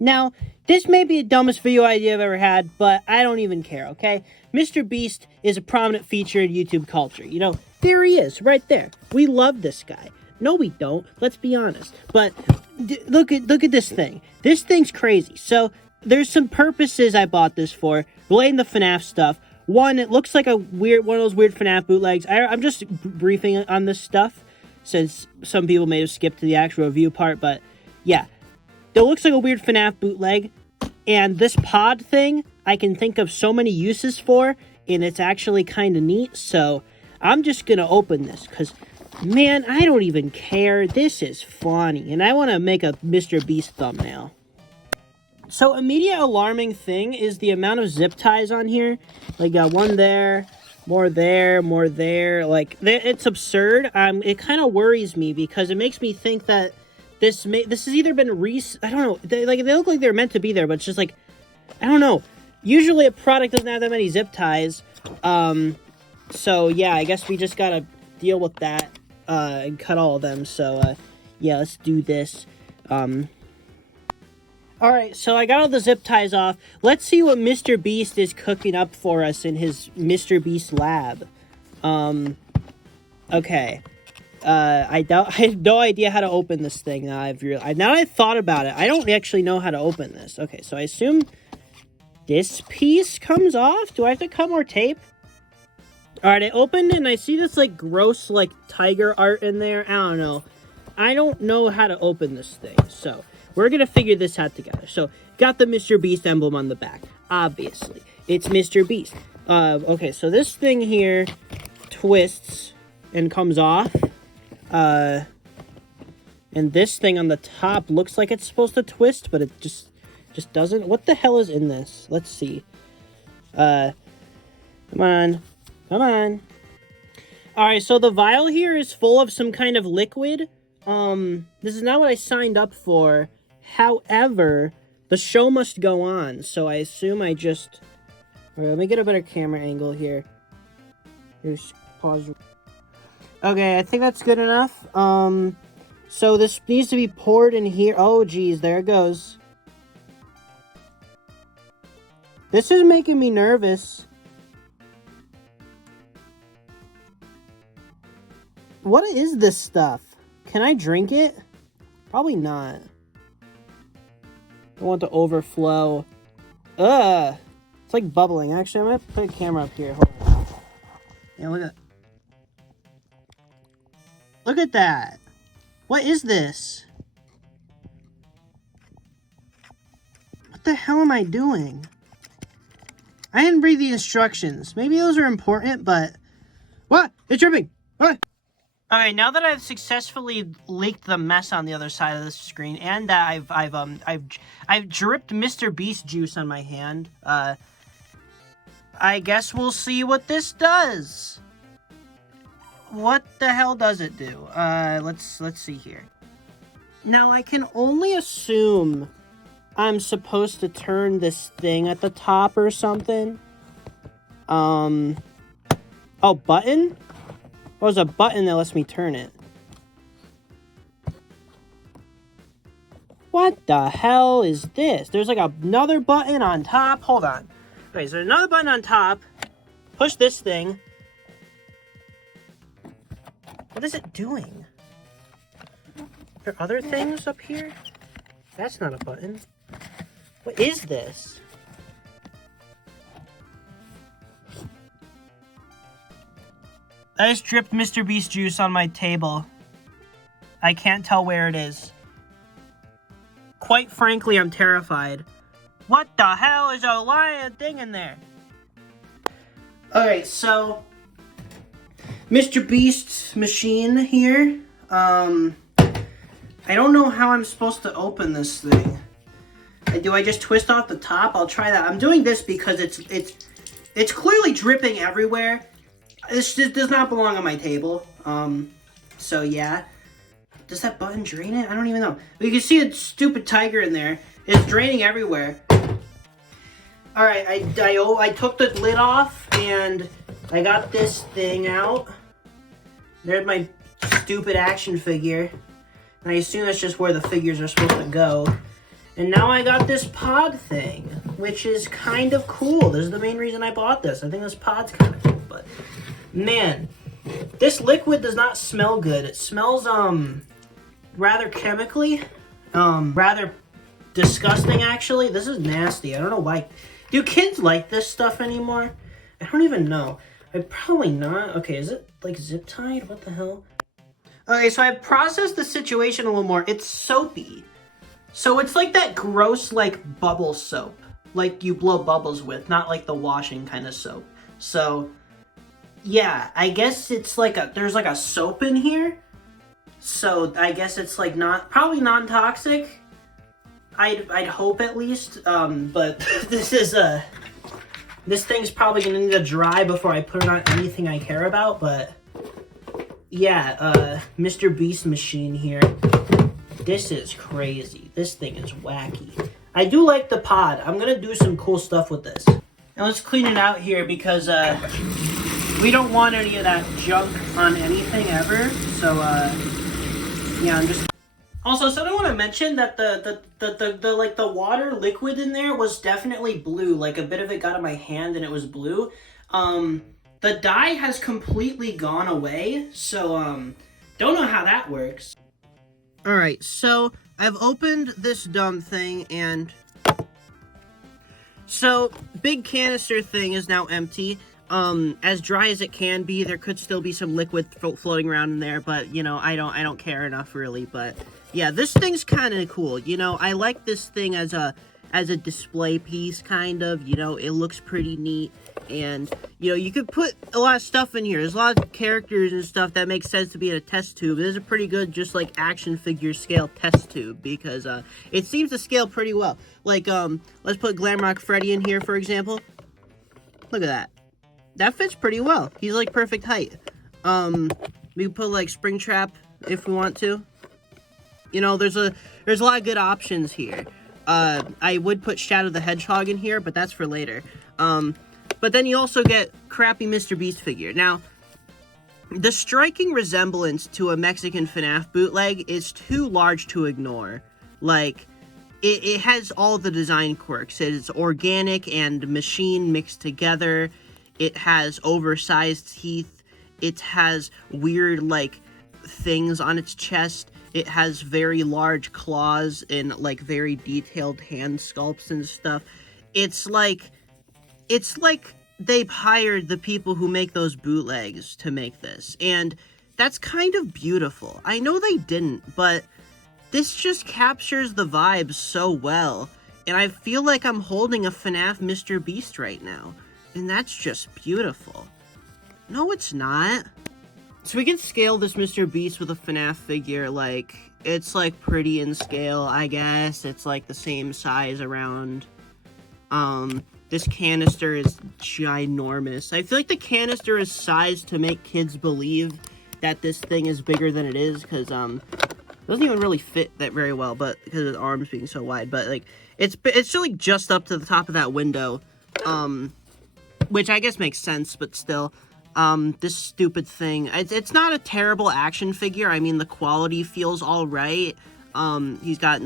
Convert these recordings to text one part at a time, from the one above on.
Now, this may be the dumbest video idea I've ever had, but I don't even care, okay? MrBeast is a prominent feature in YouTube culture. You know, there he is, right there. We love this guy. No, we don't. Let's be honest. But look at this thing. This thing's crazy. So there's some purposes I bought this for. Relating the FNAF stuff. One, it looks like one of those weird FNAF bootlegs. I'm just briefing on this stuff, since some people may have skipped to the actual review part. But yeah, it looks like a weird FNAF bootleg. And this pod thing, I can think of so many uses for, and it's actually kind of neat. So I'm just gonna open this because, man, I don't even care. This is funny, and I want to make a MrBeast thumbnail. So, immediate alarming thing is the amount of zip ties on here. Like, one there, more there, more there. Like, it's absurd. It kind of worries me because it makes me think that this has either been I don't know. They look like they're meant to be there, but it's just like, I don't know. Usually, a product doesn't have that many zip ties. So yeah, I guess we just gotta deal with that. And cut all of them, so, yeah, let's do this. Alright, so I got all the zip ties off. Let's see what MrBeast is cooking up for us in his MrBeast Lab. Okay. I have no idea how to open this thing. Now I thought about it, I don't actually know how to open this. Okay, so I assume this piece comes off? Do I have to cut more tape? Alright, I opened it and I see this, like, gross, like, tiger art in there. I don't know. I don't know how to open this thing. So, we're gonna figure this out together. So, got the MrBeast emblem on the back. Obviously. It's MrBeast. Okay, so this thing here twists and comes off. And this thing on the top looks like it's supposed to twist, but it just doesn't. What the hell is in this? Let's see. Come on. Come on. Alright, so the vial here is full of some kind of liquid. This is not what I signed up for. However, the show must go on, so I assume I just... Alright, let me get a better camera angle here. Here's pause. Okay, I think that's good enough. So this needs to be poured in here. Oh, geez, there it goes. This is making me nervous. What is this stuff? Can I drink it? Probably not. I want to overflow. Ugh! It's like bubbling. Actually, I'm gonna put a camera up here. Hold on. Yeah, look at that. What is this? What the hell am I doing? I didn't read the instructions. Maybe those are important, but... What? It's dripping! What? Alright, now that I've successfully leaked the mess on the other side of the screen, and that I've dripped MrBeast juice on my hand, I guess we'll see what this does. What the hell does it do? Let's see here. Now, I can only assume I'm supposed to turn this thing at the top or something. Oh, button? Oh, there's a button that lets me turn it. What the hell is this? There's like another button on top. Hold on. Okay, so there's another button on top. Push this thing. What is it doing? Are there other things up here? That's not a button. What is this? I just dripped MrBeast juice on my table. I can't tell where it is. Quite frankly, I'm terrified. What the hell is a thing in there? Alright, so... MrBeast machine here. I don't know how I'm supposed to open this thing. Do I just twist off the top? I'll try that. I'm doing this because it's clearly dripping everywhere. This does not belong on my table. So yeah. Does that button drain it? I don't even know. But you can see a stupid tiger in there. It's draining everywhere. Alright, I took the lid off and I got this thing out. There's my stupid action figure. And I assume that's just where the figures are supposed to go. And now I got this pod thing, which is kind of cool. This is the main reason I bought this. I think this pod's kind of cool, but man, this liquid does not smell good. It smells, rather chemically, rather disgusting, actually. This is nasty. I don't know why. Do kids like this stuff anymore? I don't even know. Probably not. Okay, is it, like, zip tied? What the hell? Okay, so I've processed the situation a little more. It's soapy. So it's like that gross, like, bubble soap. Like you blow bubbles with, not like the washing kind of soap. So, yeah, I guess it's like there's like a soap in here. So I guess it's like probably non-toxic. I'd hope at least. But this thing's probably gonna need to dry before I put it on anything I care about. But yeah, MrBeast machine here. This is crazy. This thing is wacky. I do like the pod. I'm gonna do some cool stuff with this. Now let's clean it out here because we don't want any of that junk on anything ever. So yeah, I'm just. Also, so I want to mention that the water liquid in there was definitely blue. Like a bit of it got in my hand and it was blue. The dye has completely gone away. So don't know how that works. Alright, so I've opened this dumb thing and so big canister thing is now empty. As dry as it can be, there could still be some liquid floating around in there, but you know, I don't care enough really. But yeah, this thing's kind of cool. You know, I like this thing as a display piece, kind of. You know, it looks pretty neat. And, you know, you could put a lot of stuff in here. There's a lot of characters and stuff that makes sense to be in a test tube. This is a pretty good, just, like, action figure scale test tube. Because, it seems to scale pretty well. Like, let's put Glamrock Freddy in here, for example. Look at that. That fits pretty well. He's, like, perfect height. We can put, like, Springtrap if we want to. You know, there's a lot of good options here. I would put Shadow the Hedgehog in here, but that's for later. But then you also get crappy MrBeast figure. Now, the striking resemblance to a Mexican FNAF bootleg is too large to ignore. Like, it has all the design quirks. It's organic and machine mixed together. It has oversized teeth. It has weird, like, things on its chest. It has very large claws and, like, very detailed hand sculpts and stuff. It's like they've hired the people who make those bootlegs to make this. And that's kind of beautiful. I know they didn't, but this just captures the vibes so well. And I feel like I'm holding a FNAF MrBeast right now. And that's just beautiful. No, it's not. So we can scale this MrBeast with a FNAF figure, like, it's, like, pretty in scale, I guess. It's, like, the same size around. This canister is ginormous. I feel like the canister is sized to make kids believe that this thing is bigger than it is, because, it doesn't even really fit that very well, but, because of the arms being so wide, but, like, it's still, like, just up to the top of that window, which I guess makes sense, but still. This stupid thing. It's not a terrible action figure. I mean, the quality feels alright. He's got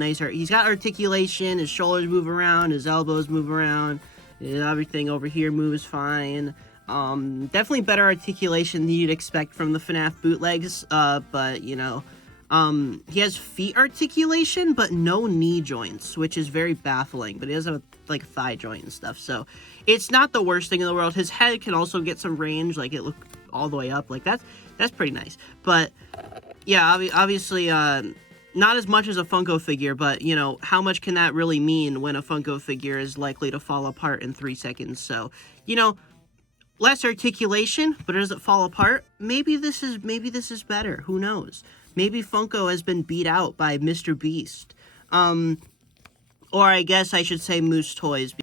articulation, his shoulders move around, his elbows move around, everything over here moves fine. Definitely better articulation than you'd expect from the FNAF bootlegs, but, you know, he has feet articulation, but no knee joints, which is very baffling, but he does have, like, a thigh joint and stuff, so it's not the worst thing in the world. His head can also get some range, like, it look all the way up, like, that's pretty nice, but, yeah, obviously, not as much as a Funko figure, but, you know, how much can that really mean when a Funko figure is likely to fall apart in 3 seconds? So, you know, less articulation, but does it fall apart? Maybe this is better. Who knows? Maybe Funko has been beat out by MrBeast. Or I guess I should say Moose Toys.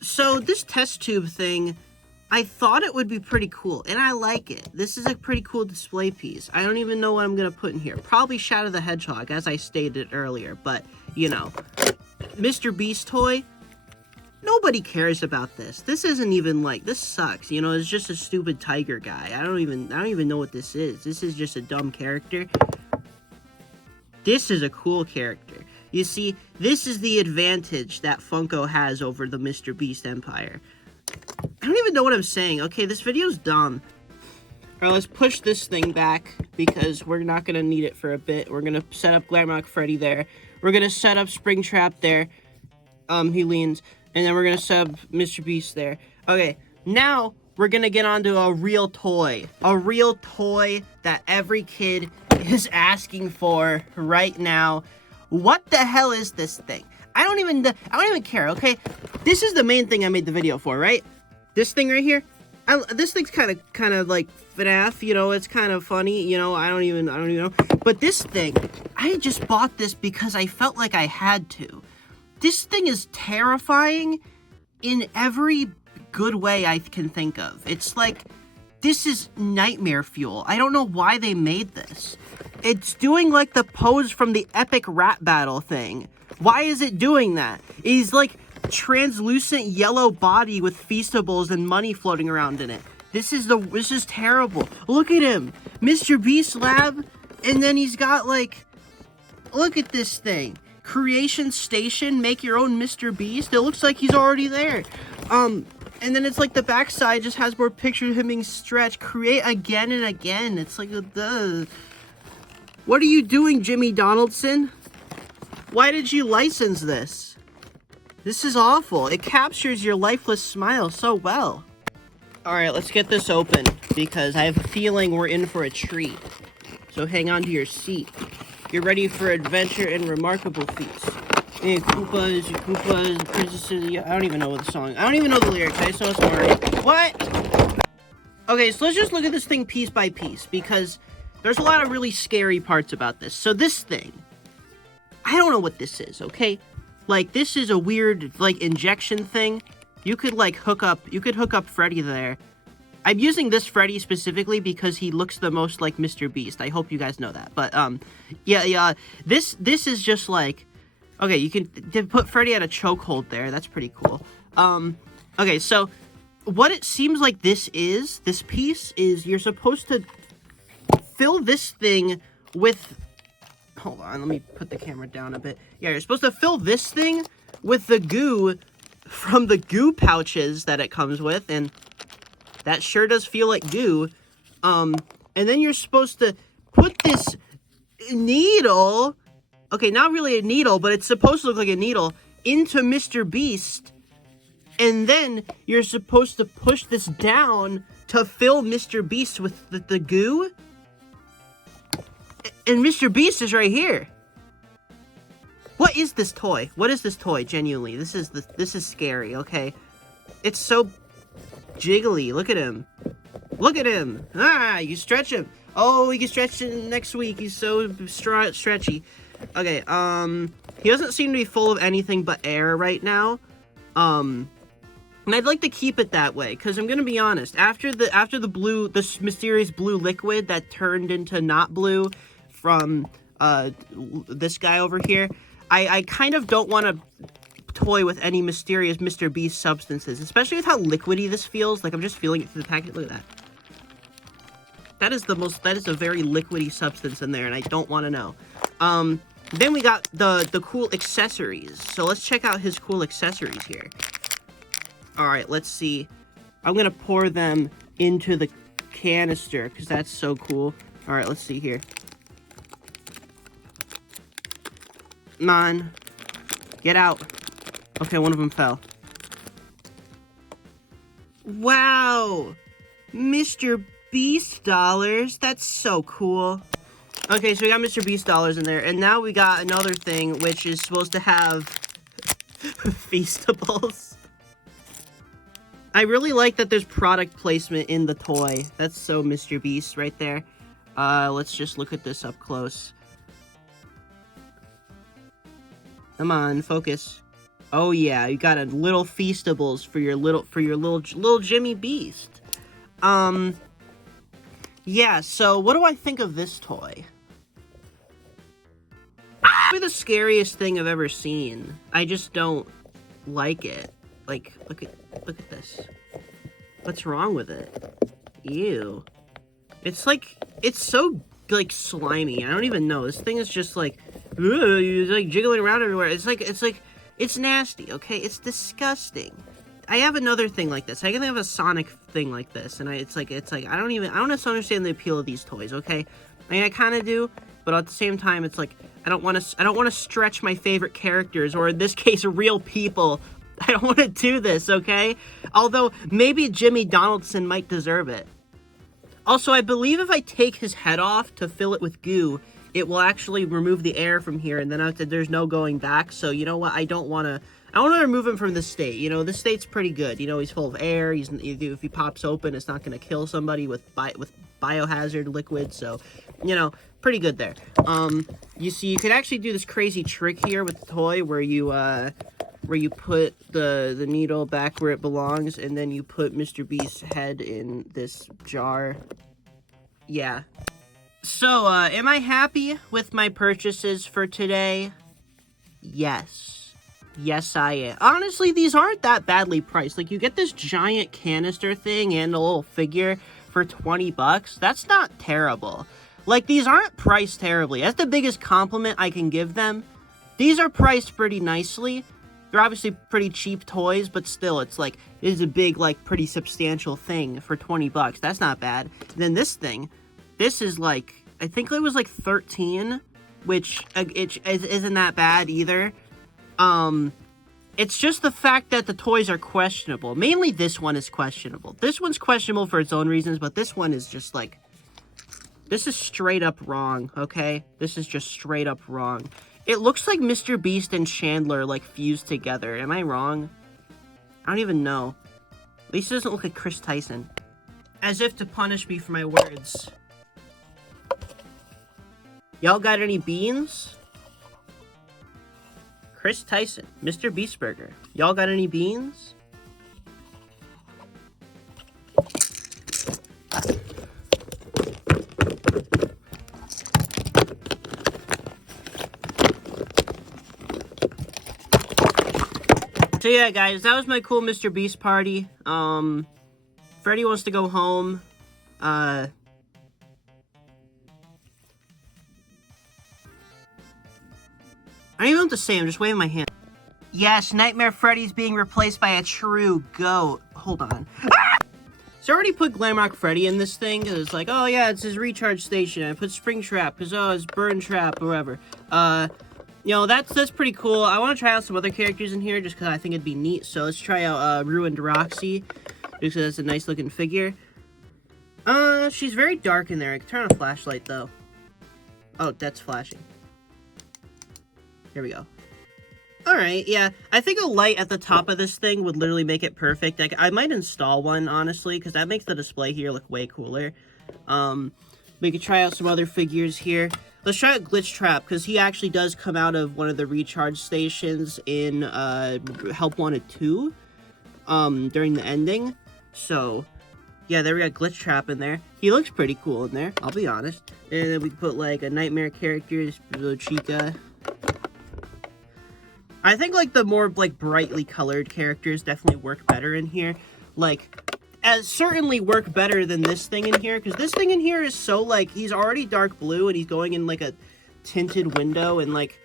So this test tube thing, I thought it would be pretty cool, and I like it. This is a pretty cool display piece. I don't even know what I'm going to put in here. Probably Shadow the Hedgehog, as I stated earlier, but, you know. MrBeast toy, nobody cares about this. This isn't even, like, this sucks, you know, it's just a stupid tiger guy. I don't even know what this is. This is just a dumb character. This is a cool character. You see, this is the advantage that Funko has over the MrBeast empire. I don't even know what I'm saying. Okay, this video's dumb. Alright, let's push this thing back because we're not going to need it for a bit. We're going to set up Glamrock Freddy there. We're going to set up Springtrap there. He leans. And then we're going to set up MrBeast there. Okay, now we're going to get onto a real toy. A real toy that every kid is asking for right now. What the hell is this thing? I don't even care, okay? This is the main thing I made the video for, right? This thing right here. This thing's kind of like FNAF, you know, it's kind of funny, you know, I don't even know. But this thing, I just bought this because I felt like I had to. This thing is terrifying in every good way I can think of. It's like, this is nightmare fuel. I don't know why they made this. It's doing like the pose from the epic rap battle thing. Why is it doing that? He's like translucent yellow body with feastables and money floating around in it. This is terrible. Look at him. MrBeast Lab, and then he's got like, look at this thing. Creation Station, make your own MrBeast. It looks like he's already there. And then it's like the backside just has more pictures of him being stretched. Create again and again. It's like, what are you doing, Jimmy Donaldson? Why did you license this? This is awful. It captures your lifeless smile so well. Alright, let's get this open, because I have a feeling we're in for a treat. So hang on to your seat. Get ready for adventure and remarkable feats. Hey, Koopas, princesses, I don't even know what the song, I don't even know the lyrics, I just know it's alright. What? Okay, so let's just look at this thing piece by piece, because there's a lot of really scary parts about this. So this thing, I don't know what this is, okay? Like, this is a weird, like, injection thing. You could hook up Freddy there. I'm using this Freddy specifically because he looks the most like MrBeast. I hope you guys know that. But, yeah, this is just like, okay, you can put Freddy at a chokehold there. That's pretty cool. Okay, so what it seems like this piece is you're supposed to fill this thing with, hold on, let me put the camera down a bit. Yeah, you're supposed to fill this thing with the goo from the goo pouches that it comes with, and that sure does feel like goo. And then you're supposed to put this needle, okay, not really a needle, but it's supposed to look like a needle, into MrBeast, and then you're supposed to push this down to fill MrBeast with the goo. And MrBeast is right here. What is this toy? What is this toy? Genuinely, this is scary. Okay, it's so jiggly. Look at him. Look at him. Ah, you stretch him. Oh, we can stretch him next week. He's so stretchy. Okay. He doesn't seem to be full of anything but air right now. And I'd like to keep it that way, because I'm gonna be honest. After the blue, this mysterious blue liquid that turned into not blue from this guy over here, I kind of don't want to toy with any mysterious MrBeast substances, especially with how liquidy this feels. Like, I'm just feeling it through the packet. Look at that. That is a very liquidy substance in there, and I don't want to know. Then we got the cool accessories. So let's check out his cool accessories here. Alright, let's see. I'm gonna pour them into the canister, because that's so cool. Alright, let's see here. Come on. Get out. Okay, one of them fell. Wow! MrBeast dollars. That's so cool. Okay, so we got MrBeast dollars in there, and now we got another thing, which is supposed to have feastables. I really like that there's product placement in the toy. That's so MrBeast right there. Let's just look at this up close. Come on, focus. Oh yeah, you got a little feastables for your little Jimmy Beast. Yeah, so what do I think of this toy? Probably the scariest thing I've ever seen. I just don't like it. Like, look at this. What's wrong with it? Ew. It's like, it's so, like, slimy. I don't even know. This thing is just, like, He's like jiggling around everywhere. It's nasty, okay? It's disgusting. I have another thing like this. I can have a Sonic thing like this, and it's like, I don't necessarily understand the appeal of these toys, okay? I mean, I kind of do, but at the same time, it's like, I don't want to stretch my favorite characters, or in this case, real people. I don't want to do this, okay? Although, maybe Jimmy Donaldson might deserve it. Also, I believe if I take his head off to fill it with goo, it will actually remove the air from here, and then there's no going back. So, you know what? I want to remove him from the state. You know, the state's pretty good. You know, he's full of air. If he pops open, it's not going to kill somebody with biohazard liquid. So, you know, pretty good there. You see, you could actually do this crazy trick here with the toy where you put the needle back where it belongs, and then you put MrBeast's head in this jar. Yeah. So, am I happy with my purchases for today? Yes. Yes, I am. Honestly, these aren't that badly priced. Like, you get this giant canister thing and a little figure for 20 bucks. That's not terrible. Like, these aren't priced terribly. That's the biggest compliment I can give them. These are priced pretty nicely. They're obviously pretty cheap toys, but still, it's like, it is a big, like, pretty substantial thing for 20 bucks. That's not bad. And then this thing, this is like, I think it was like 13, which it isn't that bad either. It's just the fact that the toys are questionable. Mainly this one is questionable. This one's questionable for its own reasons, but this one is just like, this is straight up wrong, okay? This is just straight up wrong. It looks like MrBeast and Chandler, like, fused together. Am I wrong? I don't even know. At least it doesn't look like Chris Tyson. As if to punish me for my words. Y'all got any beans? Chris Tyson, MrBeast Burger. Y'all got any beans? So yeah, guys, that was my cool MrBeast party. Freddy wants to go home. I don't even know what to say, I'm just waving my hand. Yes, Nightmare Freddy's being replaced by a true goat. Hold on. Ah! So I already put Glamrock Freddy in this thing, because it's like, oh yeah, it's his recharge station. I put Springtrap, because oh, it's Burn Trap, or whatever. You know, that's pretty cool. I want to try out some other characters in here, just because I think it'd be neat. So let's try out Ruined Roxy, just because it's a nice looking figure. She's very dark in there. I can turn on a flashlight, though. Oh, that's flashing. Here we go. Alright, yeah. I think a light at the top of this thing would literally make it perfect. Like, I might install one, honestly, because that makes the display here look way cooler. We could try out some other figures here. Let's try out Glitch Trap, because he actually does come out of one of the recharge stations in Help Wanted 2 during the ending. So, yeah, there we got Glitch Trap in there. He looks pretty cool in there, I'll be honest. And then we put, like, a Nightmare character, this little Chica. I think, like, the more, like, brightly colored characters definitely work better in here. Like, certainly work better than this thing in here, because this thing in here is so, like, he's already dark blue, and he's going in, like, a tinted window, and, like,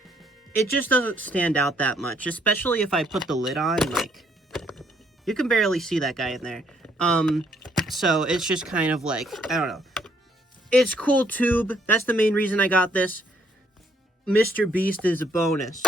it just doesn't stand out that much, especially if I put the lid on, like, you can barely see that guy in there. So it's just kind of, like, I don't know. It's cool tube, that's the main reason I got this. MrBeast is a bonus.